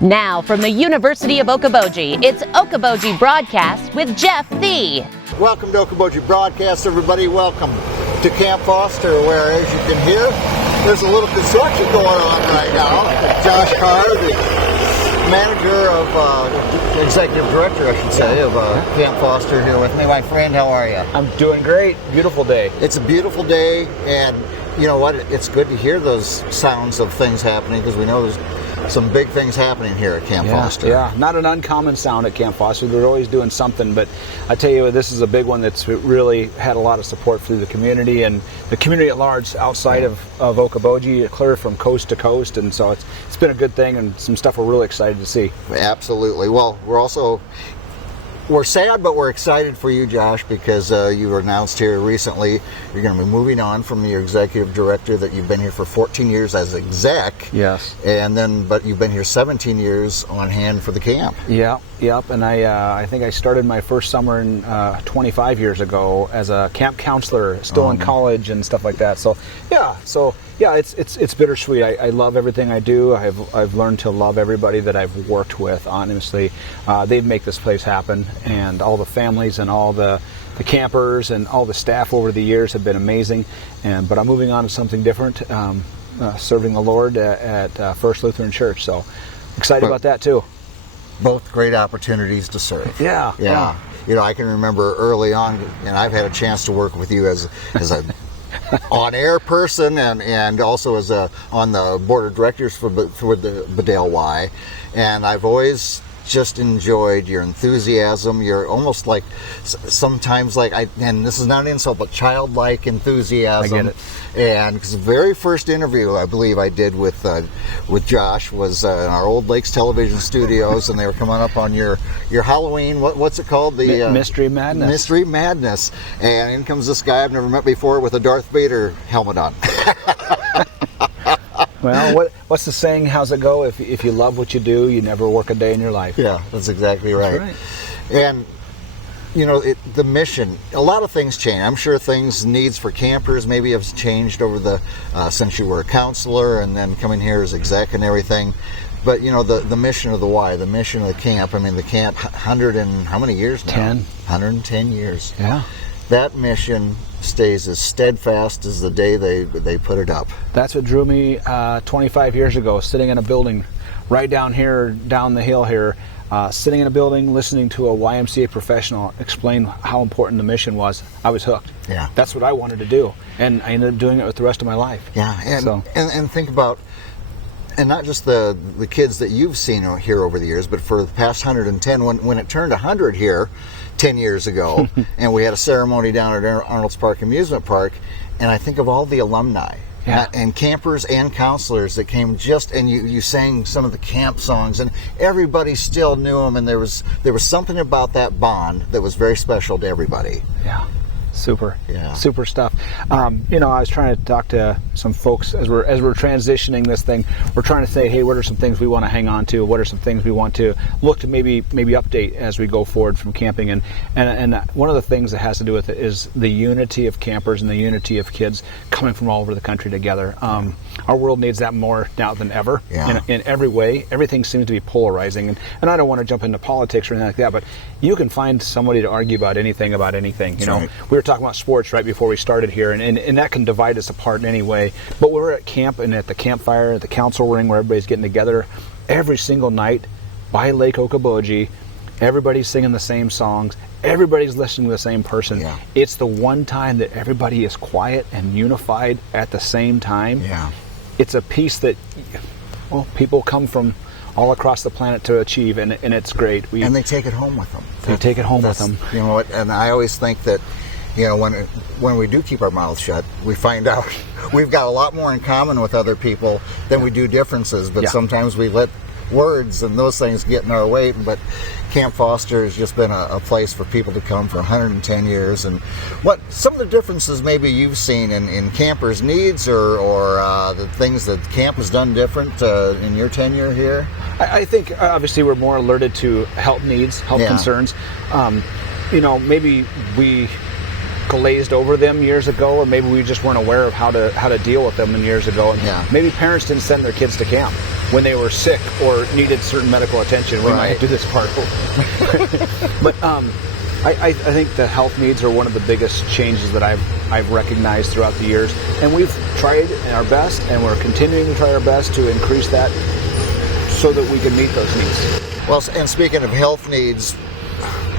Now from the University of Okoboji, it's Okoboji Broadcast with Jeff Thee. Welcome to Okoboji Broadcast, everybody. Welcome to Camp Foster, where, as you can hear, there's a little construction going on right now. Josh Carr, the manager of, executive director, I should say, of Camp Foster, here with me. My friend, how are you? I'm doing great. Beautiful day. It's a beautiful day, and you know what? It's good to hear those sounds of things happening, because we know there's some big things happening here at Camp Foster. Yeah, not an uncommon sound at Camp Foster. They're always doing something, but I tell you, this is a big one that's really had a lot of support through the community and the community at large outside of Okoboji, clear from coast to coast, and so it's been a good thing and some stuff we're really excited to see. Absolutely. Well, we're sad, but we're excited for you, Josh, because you were announced here recently you're going to be moving on from your executive director that you've been here for 14 years as exec. Yes. But you've been here 17 years on hand for the camp. Yep. And I think I started my first summer 25 years ago as a camp counselor, still in college and stuff like that. So it's bittersweet. I love everything I do. I've learned to love everybody that I've worked with. Honestly, they make this place happen, and all the families and all the campers and all the staff over the years have been amazing. But I'm moving on to something different, serving the Lord at First Lutheran Church. So excited about that too. Both great opportunities to serve. Yeah. You know, I can remember early on, and I've had a chance to work with you as a on-air person and also as on the board of directors for the Bedale Y, and I've always just enjoyed your enthusiasm. You're almost like sometimes and this is not an insult, but childlike enthusiasm. I get it. And because the very first interview I believe I did with Josh was in our Old Lakes television studios, and they were coming up on your Halloween. What's it called? The Mystery Madness. Mystery Madness. And in comes this guy I've never met before with a Darth Vader helmet on. Well, what's the saying? How's it go? If you love what you do, you never work a day in your life. Yeah, that's exactly right. That's right. And you know, the mission, a lot of things change. I'm sure needs for campers maybe have changed over the since you were a counselor and then coming here as exec and everything. But you know, the mission of the Y, the mission of the camp. I mean, the camp, 100 and how many years now? 10. 110 years. Yeah. That mission stays as steadfast as the day they put it up. That's what drew me 25 years ago, sitting in a building right down the hill here, sitting in a building, listening to a YMCA professional explain how important the mission was. I was hooked. Yeah. That's what I wanted to do, and I ended up doing it with the rest of my life. Yeah, and think about, and not just the kids that you've seen here over the years, but for the past 110, when it turned 100 here 10 years ago, and we had a ceremony down at Arnold's Park Amusement Park, and I think of all the alumni. Yeah. And campers and counselors that came and you sang some of the camp songs, and everybody still knew them, and there was something about that bond that was very special to everybody. Yeah. Super stuff. Yeah. I was trying to talk to some folks as we're transitioning this thing. We're trying to say, hey, what are some things we want to hang on to? What are some things we want to look to maybe update as we go forward from camping? And one of the things that has to do with it is the unity of campers and the unity of kids coming from all over the country together. Our world needs that more now than ever. Yeah. In every way. Everything seems to be polarizing, and I don't want to jump into politics or anything like that, but you can find somebody to argue about anything. You know, right. We were talking about sports right before we started here, and that can divide us apart in any way. But we're at camp and at the campfire, at the council ring where everybody's getting together every single night by Lake Okoboji. Everybody's singing the same songs. Everybody's listening to the same person. Yeah. It's the one time that everybody is quiet and unified at the same time. Yeah. It's a piece that people come from all across the planet to achieve, and it's great. And they take it home with them. They take it home with them. You know what? And I always think that, you know, when we do keep our mouths shut, we find out we've got a lot more in common with other people than we do differences. But sometimes we let words and those things get in our way. But Camp Foster has just been a place for people to come for 110 years. And what some of the differences maybe you've seen in campers' needs or the things that camp has done different in your tenure here? I think obviously we're more alerted to health needs, health concerns. Maybe glazed over them years ago, or maybe we just weren't aware of how to deal with them years ago. And maybe parents didn't send their kids to camp when they were sick or needed certain medical attention. We might do this part over. But I think the health needs are one of the biggest changes that I've recognized throughout the years, and we've tried our best, and we're continuing to try our best to increase that so that we can meet those needs. Well, and speaking of health needs,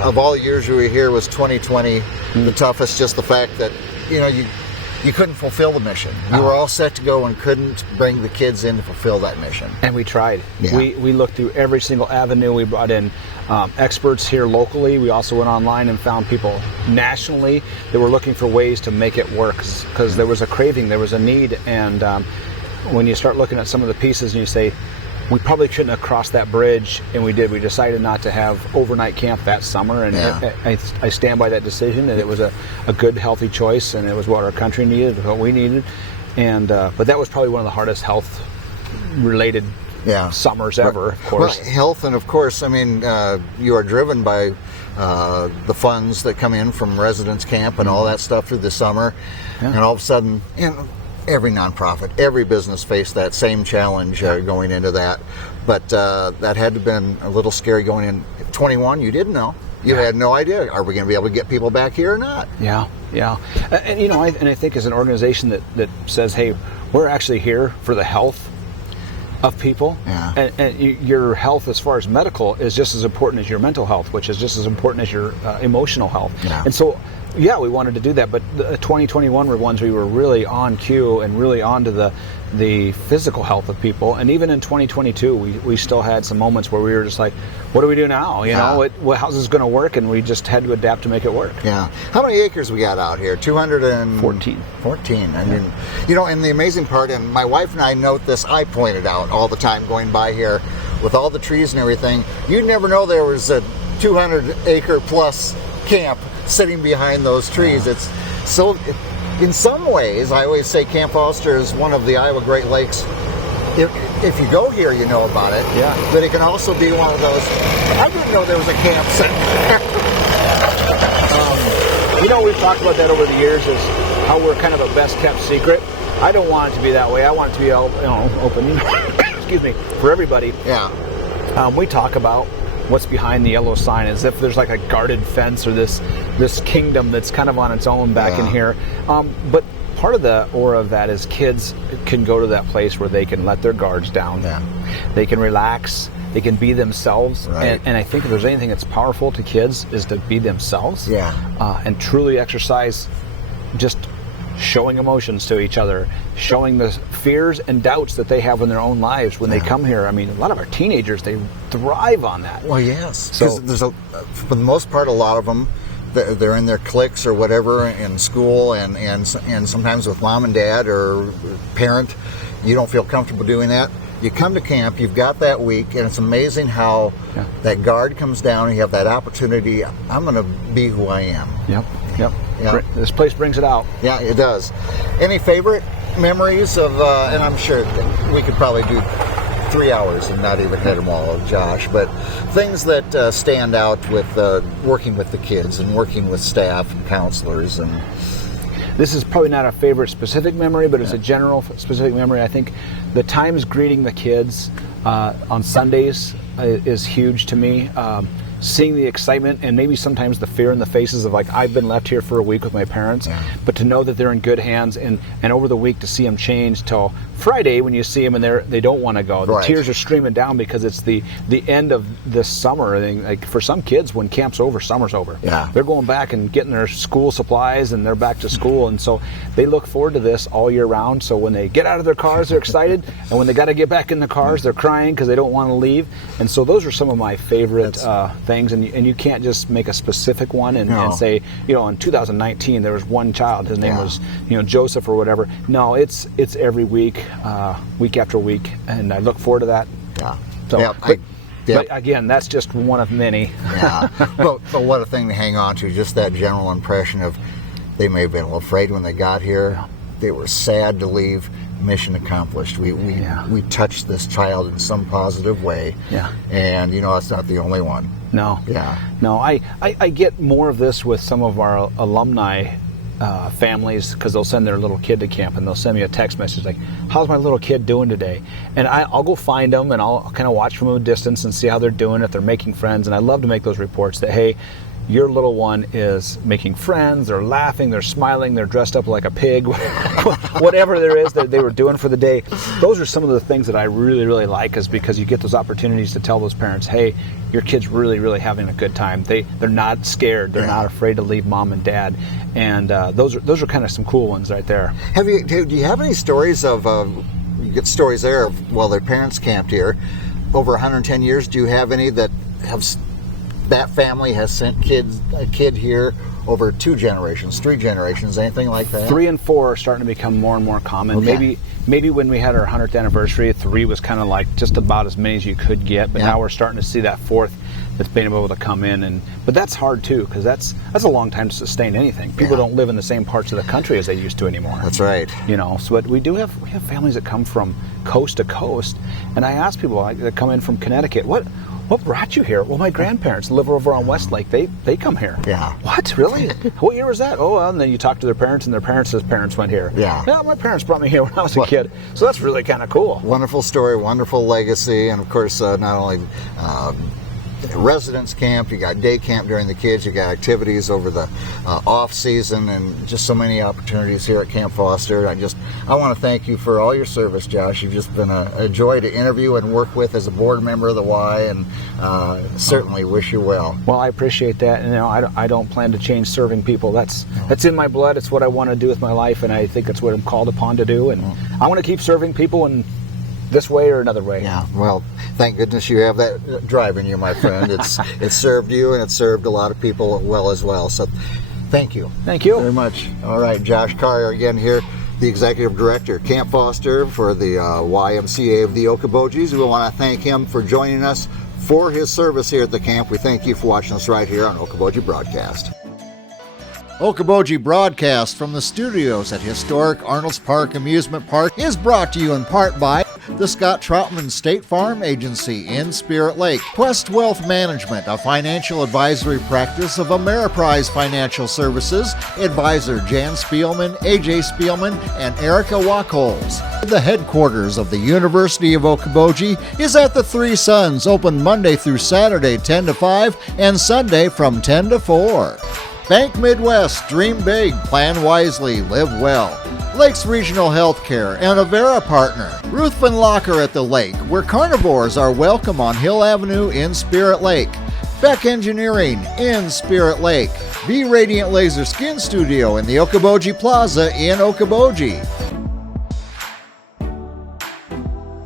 of all the years you were here, was 2020 the toughest? Just the fact that you couldn't fulfill the mission. You were all set to go and couldn't bring the kids in to fulfill that mission. And we tried. Yeah. We looked through every single avenue. We brought in experts here locally. We also went online and found people nationally that were looking for ways to make it work, because there was a craving, there was a need. And when you start looking at some of the pieces and you say, we probably shouldn't have crossed that bridge, and we did. We decided not to have overnight camp that summer, and I stand by that decision, and it was a good, healthy choice, and it was what our country needed, what we needed. And but that was probably one of the hardest health-related summers ever, of course. Well, health, and of course, I mean, you are driven by the funds that come in from residence camp and all that stuff through the summer, and all of a sudden, every nonprofit, every business faced that same challenge going into that. But that had to have been a little scary going in. 21, you didn't know. You had no idea. Are we going to be able to get people back here or not? Yeah. And I think as an organization that says, hey, we're actually here for the health of people, and your health as far as medical is just as important as your mental health, which is just as important as your emotional health. And so we wanted to do that, but the 2021 were ones we were really on cue and really on to the physical health of people. And even in 2022, we still had some moments where we were just like, what do we do now? How's this going to work? And we just had to adapt to make it work. How many acres we got out here? 214. 14. I mean, and the amazing part, and my wife and I note this, I point it out all the time going by here with all the trees and everything. You'd never know there was a 200-acre plus camp sitting behind those trees. It's so, in some ways, I always say Camp Foster is one of the Iowa Great Lakes. If you go here, you know about it. But it can also be one of those, I didn't know there was a camp sitting there. We've talked about that over the years, is how we're kind of a best kept secret. I don't want it to be that way. I want it to be open, excuse me, for everybody. We talk about what's behind the yellow sign, as if there's like a guarded fence or this kingdom that's kind of on its own back in here. But part of the aura of that is kids can go to that place where they can let their guards down. They can relax. They can be themselves. And I think if there's anything that's powerful to kids is to be themselves. And truly exercise just showing emotions to each other, showing the fears and doubts that they have in their own lives when they come here. I mean, a lot of our teenagers, they thrive on that. Well, yes. So there's for the most part, a lot of them, they're in their cliques or whatever in school, and sometimes with mom and dad or parent, you don't feel comfortable doing that. You come to camp, you've got that week, and it's amazing how that guard comes down and you have that opportunity. I'm going to be who I am. Yep. This place brings it out. Yeah, it does. Any favorite memories of, and I'm sure we could probably do 3 hours and not even hit them all, Josh, but things that stand out with working with the kids and working with staff and counselors. And this is probably not a favorite specific memory, but it's a general specific memory. I think the times greeting the kids on Sundays is huge to me. Seeing the excitement and maybe sometimes the fear in the faces of, like, I've been left here for a week with my parents, but to know that they're in good hands, and over the week to see them change till Friday when you see them and they don't want to go. The tears are streaming down because it's the end of this summer. I think, like, for some kids, when camp's over, summer's over. They're going back and getting their school supplies and they're back to school, and so they look forward to this all year round. So when they get out of their cars, they're excited, and when they got to get back in the cars, they're crying because they don't want to leave. And so those are some of my favorite things, and you can't just make a specific one and say, in 2019 there was one child, his name was Joseph or whatever. No, it's every week, week after week, and I look forward to that. But again, that's just one of many. But what a thing to hang on to, just that general impression of they may have been a little afraid when they got here. They were sad to leave. Mission accomplished. We touched this child in some positive way. And it's not the only one. No. I get more of this with some of our alumni families, because they'll send their little kid to camp and they'll send me a text message like, how's my little kid doing today? And I'll go find them and I'll kind of watch from a distance and see how they're doing, if they're making friends. And I love to make those reports that, hey, your little one is making friends, they're laughing, they're smiling, they're dressed up like a pig, whatever there is that they were doing for the day. Those are some of the things that I really, really like, is because you get those opportunities to tell those parents, hey, your kid's really, really having a good time. They're not scared. They're not afraid to leave mom and dad. And those are kind of some cool ones right there. Do you have any stories of, you get stories there of, well, their parents camped here over 110 years. Do you have any that have, that family has sent a kid here over 2 generations, 3 generations, anything like that? 3 and 4 are starting to become more and more common. Okay. Maybe when we had our 100th anniversary, 3 was kind of like just about as many as you could get, but now we're starting to see that 4th that's been able to come in. But that's hard too, because that's a long time to sustain anything. People don't live in the same parts of the country as they used to anymore. That's right. You know, so we have families that come from coast to coast, and I ask people that come in from Connecticut, what brought you here? Well, my grandparents live over on Westlake. They come here. Yeah. What? Really? What year was that? Oh, well, and then you talk to their parents, and their parents' parents went here. Yeah. Yeah, my parents brought me here when I was a kid. So that's really kind of cool. Wonderful story, wonderful legacy, and of course, not only residence camp, you got day camp during the kids, you got activities over the off season, and just so many opportunities here at Camp Foster. I want to thank you for all your service, Josh. You've just been a joy to interview and work with as a board member of the Y, and certainly wish you well. Well, I appreciate that, and I don't plan to change serving people. That's in my blood. It's what I want to do with my life, and I think it's what I'm called upon to do, and I want to keep serving people in this way or another way. Yeah, well, thank goodness you have that drive in you, my friend. It's served you, and it's served a lot of people well as well. So thank you. Thank you very much. All right, Josh Carr again here, the Executive Director, Camp Foster for the YMCA of the Okobojis. We want to thank him for joining us for his service here at the camp. We thank you for watching us right here on Okoboji Broadcast. Okoboji Broadcast from the studios at historic Arnold's Park Amusement Park is brought to you in part by the Scott Troutman State Farm Agency in Spirit Lake, Quest Wealth Management, a financial advisory practice of Ameriprise Financial Services, advisor Jan Spielman, AJ Spielman, and Erica Wachholz. The headquarters of the University of Okoboji is at the Three Sons, open Monday through Saturday 10 to 5 and Sunday from 10 to 4. Bank Midwest, dream big, plan wisely, live well. Lakes Regional Healthcare and Avera Partner. Ruthven Locker at the Lake, where carnivores are welcome on Hill Avenue in Spirit Lake. Beck Engineering in Spirit Lake. Be Radiant Laser Skin Studio in the Okoboji Plaza in Okoboji.